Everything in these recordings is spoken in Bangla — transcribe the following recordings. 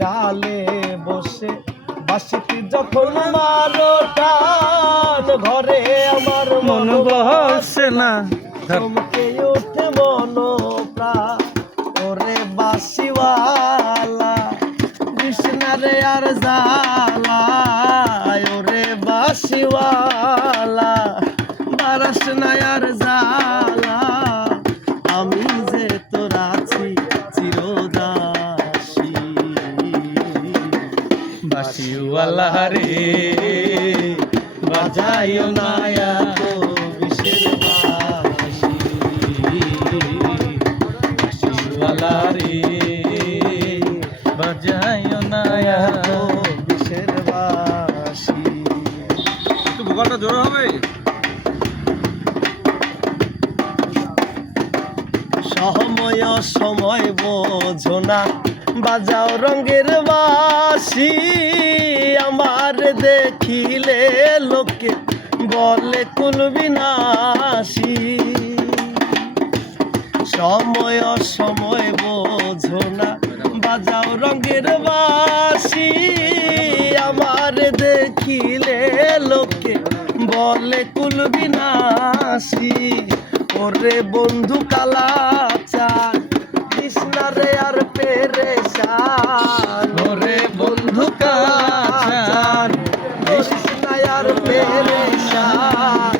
ডালে বসে বাঁশিটি যখন মারো টান ঘরে আমার মন বসে না। চমকে ওঠে মন প্রাণ ওরে বাঁশিওয়ালা কৃষ্ণারে আর জালা ওরে বাঁশিওয়ালা বারাস না আর জালা আমি যে তোর আছি চিরদাসী বাঁশিওয়ালা রে বাজাইও না এত বিষের বাঁশি বাঁশিওয়ালা রে বাজাইও না এত বিষের বাঁশি। একটু ভোকালটা জোরে হবে। সময় সময় বোঝো না বাজাও রঙের বাঁশি আমার দেখিলে লোকে বলে কুল বিনাশী সময় সময় বোঝো না বাজাও রঙের বাঁশি আমার দেখিলে লোকে বলে কুল বিনাশী ওরে বন্ধু কালা চান কৃষ্ণারে আর পেরেশান ওরে বন্ধু কাচান কৃষ্ণ আর পেরেশান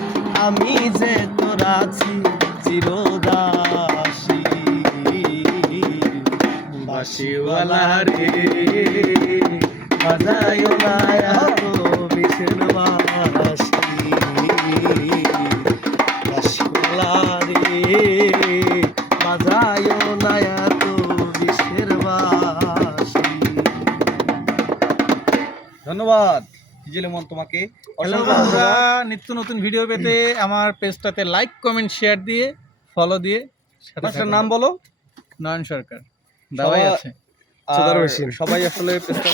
আমি যে তোর আছি চিরদাসী বাঁশিওয়ালা রে বাজায়ো না এত বিষের বাঁশি বাঁশিওয়ালা রে বাজায়ো না এত বিষের বাঁশি। ধন্যবাদ জিলেমন তোমাকে। হ্যালো বন্ধুরা, নিত্য নতুন ভিডিও পেতে আমার পেজটাতে লাইক কমেন্ট শেয়ার দিয়ে ফলো দিয়ে আপনার নাম বলো। নয়ন সরকার দাওয়াই আছে। আর সবাই আসলে পেজটা